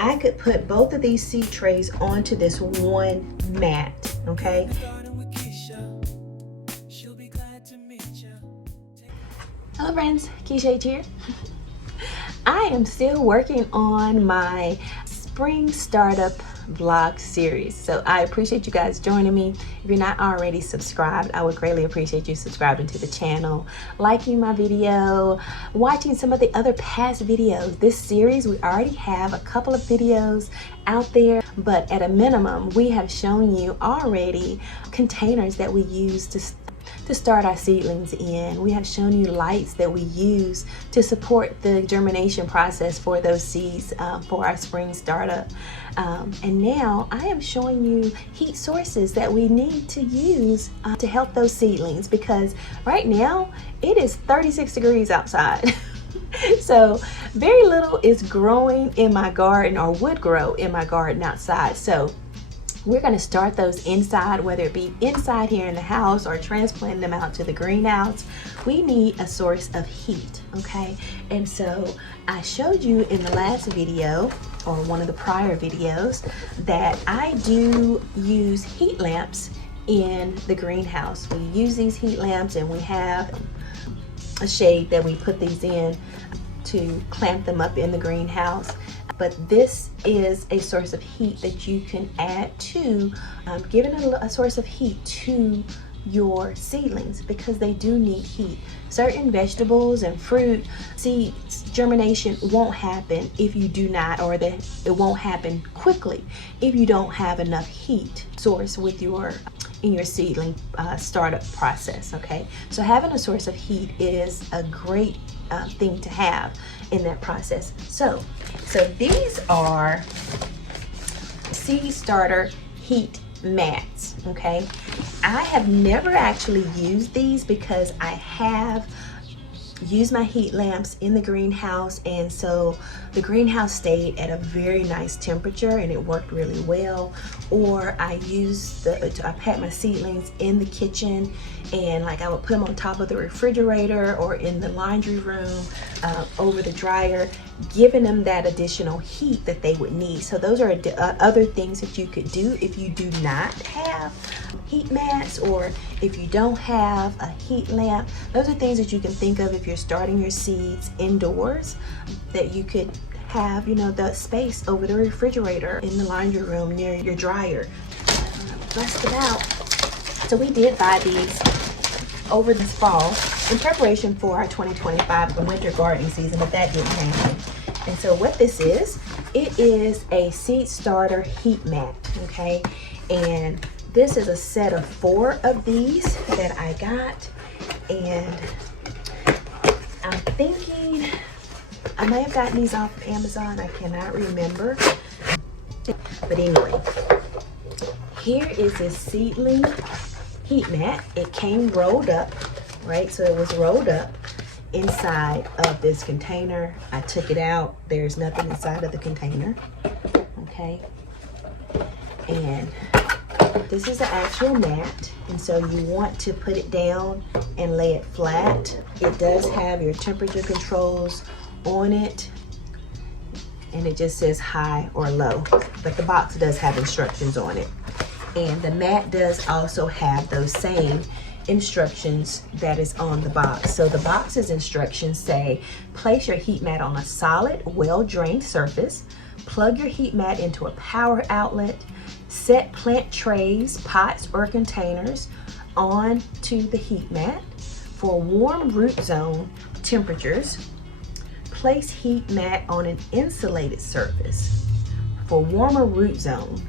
I could put both of these seed trays onto this one mat, okay? Hello friends, Keisha here. I am still working on my spring startup vlog series, so I appreciate you guys joining me. If you're not already subscribed, I would greatly appreciate you subscribing to the channel, liking my video, watching some of the other past videos. This series, we already have a couple of videos out there, but at a minimum we have shown you already containers that we use to start our seedlings in. We have shown you lights that we use to support the germination process for those seeds for our spring startup. And now I am showing you heat sources that we need to use to help those seedlings, because right now it is 36 degrees outside. So very little is growing in my garden, or would grow in my garden outside. So we're going to start those inside, whether it be inside here in the house or transplanting them out to the greenhouse. We need a source of heat, okay? And so I showed you in the last video, or one of the prior videos, that I do use heat lamps in the greenhouse. We use these heat lamps, and we have a shade that we put these in to clamp them up in the greenhouse. But this is a source of heat that you can add to, giving a source of heat to your seedlings, because they do need heat. Certain vegetables and fruit seeds germination won't happen if you do not, or it won't happen quickly if you don't have enough heat source with in your seedling startup process, okay? So having a source of heat is a great thing to have in that process. So these are seed starter heat mats, okay? I have never actually used these because I have used my heat lamps in the greenhouse, and so the greenhouse stayed at a very nice temperature and it worked really well. Or I had my seedlings in the kitchen, and like I would put them on top of the refrigerator or in the laundry room over the dryer, giving them that additional heat that they would need. So those are other things that you could do if you do not have heat mats, or if you don't have a heat lamp. Those are things that you can think of if you're starting your seeds indoors, that you could have, you know, the space over the refrigerator, in the laundry room near your dryer. Bust it out. So we did buy these over this fall in preparation for our 2025 winter gardening season, but that didn't happen. And so what this is, it is a seed starter heat mat, okay? And this is a set of 4 of these that I got, and I'm thinking I may have gotten these off of Amazon. I cannot remember. But anyway, here is this seedling heat mat. It came rolled up, right? So it was rolled up inside of this container. I took it out. There's nothing inside of the container, okay? And this is the actual mat, and so you want to put it down and lay it flat. It does have your temperature controls on it, and it just says high or low, but the box does have instructions on it. And the mat does also have those same instructions that is on the box. So the box's instructions say, place your heat mat on a solid, well-drained surface, plug your heat mat into a power outlet, set plant trays, pots, or containers onto the heat mat. For warm root zone temperatures, place heat mat on an insulated surface. For warmer root zone,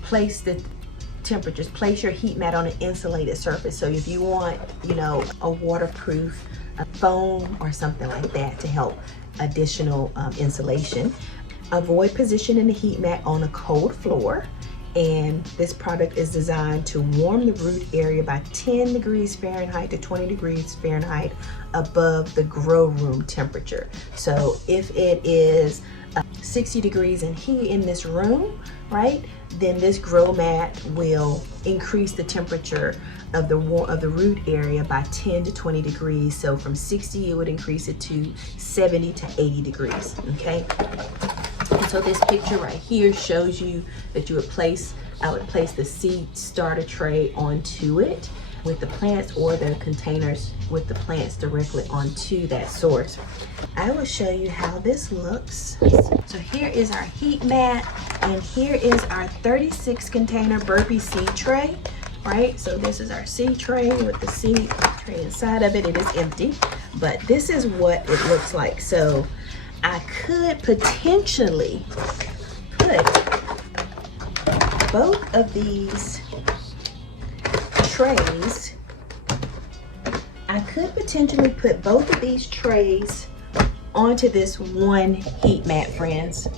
place your heat mat on an insulated surface. So if you want, you know, a waterproof foam or something like that to help additional insulation. Avoid positioning the heat mat on a cold floor. And this product is designed to warm the root area by 10 degrees Fahrenheit to 20 degrees Fahrenheit above the grow room temperature. So if it is 60 degrees in this room, right, then this grow mat will increase the temperature of the root area by 10 to 20 degrees. So from 60, it would increase it to 70 to 80 degrees, okay? So this picture right here shows you that I would place the seed starter tray onto it with the plants, or the containers with the plants directly onto that source. I will show you how this looks. So here is our heat mat, and here is our 36 container burpee seed tray, right? So this is our seed tray with the seed tray inside of it. It is empty, but this is what it looks like. So I could potentially put both of these trays, onto this one heat mat, friends.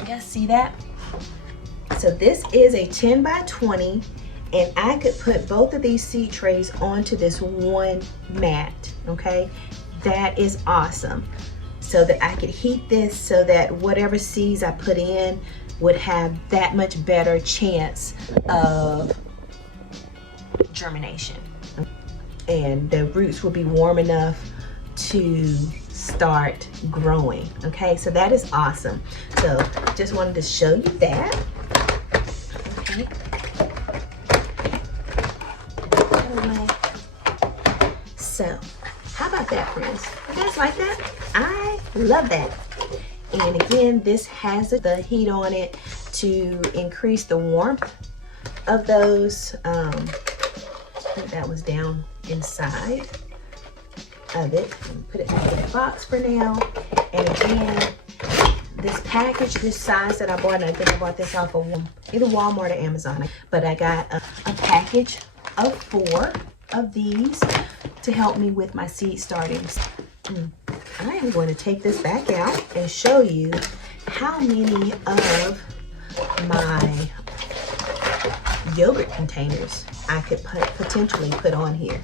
You guys see that? So this is a 10 by 20, and I could put both of these seed trays onto this one mat, okay? That is awesome. So that I could heat this so that whatever seeds I put in would have that much better chance of germination, and the roots will be warm enough to start growing. Okay, so that is awesome. So just wanted to show you that. Okay. So how about that, friends? You guys like that? I love that. And again, this has the heat on it to increase the warmth of those. I think that was down inside of it. Put it in the box for now. And again, this package, this size that I bought, and I think I bought this off of either Walmart or Amazon, but I got a package of 4 of these to help me with my seed startings. I am going to take this back out and show you how many of my yogurt containers I could potentially put on here.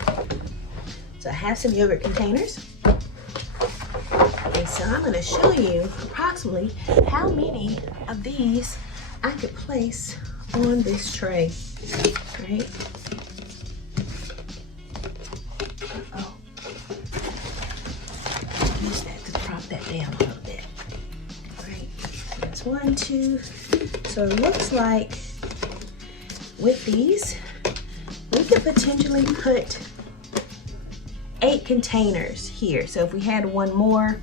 So I have some yogurt containers, and so I'm going to show you approximately how many of these I could place on this tray, right? Use that to prop that down a little bit. Right, that's 1, 2. So it looks like with these, we could potentially put 8 containers here. So if we had one more,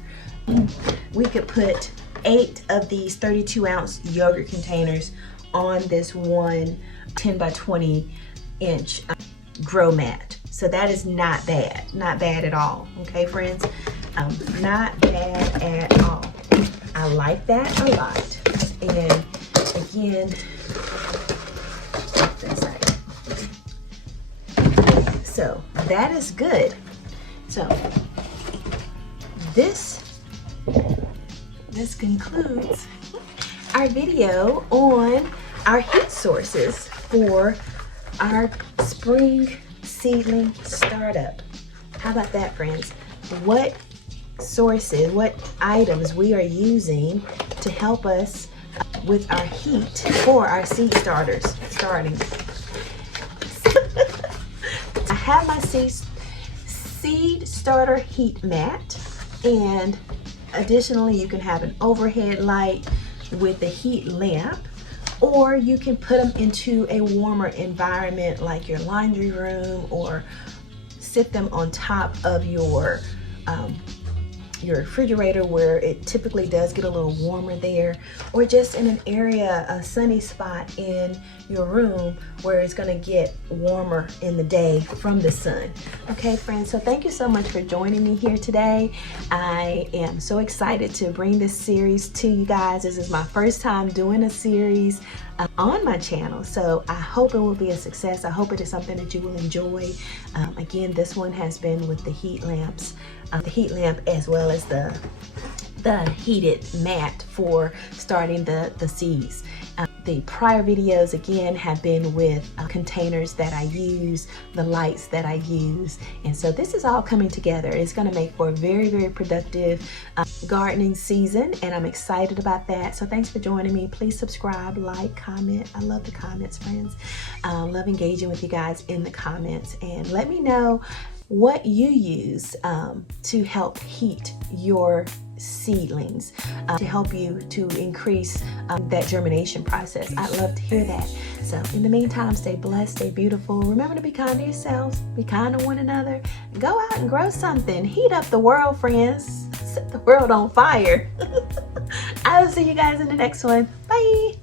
we could put 8 of these 32-ounce yogurt containers on this one 10 by 20 inch grow mat. So that is not bad at all. Okay, friends, not bad at all. I like that a lot. And again, so that is good. So this concludes our video on our heat sources for our spring seedling startup. How about that, friends? What sources, what items we are using to help us with our heat for our seed starters starting. I have my seed starter heat mat, and additionally you can have an overhead light with a heat lamp, or you can put them into a warmer environment like your laundry room, or sit them on top of your refrigerator where it typically does get a little warmer there, or just in an area, a sunny spot in your room where it's going to get warmer in the day from the sun. Okay, friends, so thank you so much for joining me here today. I am so excited to bring this series to you guys. This is my first time doing a series on my channel, so I hope it will be a success. I hope it is something that you will enjoy. Again, this one has been with the heat lamps, the heat lamp, as well as the heated mat for starting the seeds. The prior videos again have been with containers that I use, the lights that I use, and so this is all coming together. It's going to make for a very, very productive gardening season, and I'm excited about that. So thanks for joining me. Please subscribe, like, comment. I love the comments, friends. Love engaging with you guys in the comments, and let me know what you use to help heat your seedlings to help you to increase that germination process. I'd love to hear that. So in the meantime, stay blessed, stay beautiful. Remember to be kind to yourselves, be kind to one another. Go out and grow something. Heat up the world, friends. Set the world on fire. I'll see you guys in the next one. Bye.